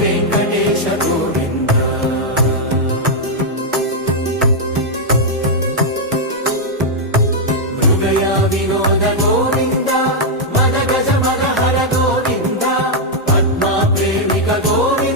వెంకటేశ గోవింద మృగయ వినోద గోవింద మద గజ మద హర గోవింద పద్మా ప్రేమిక గోవింద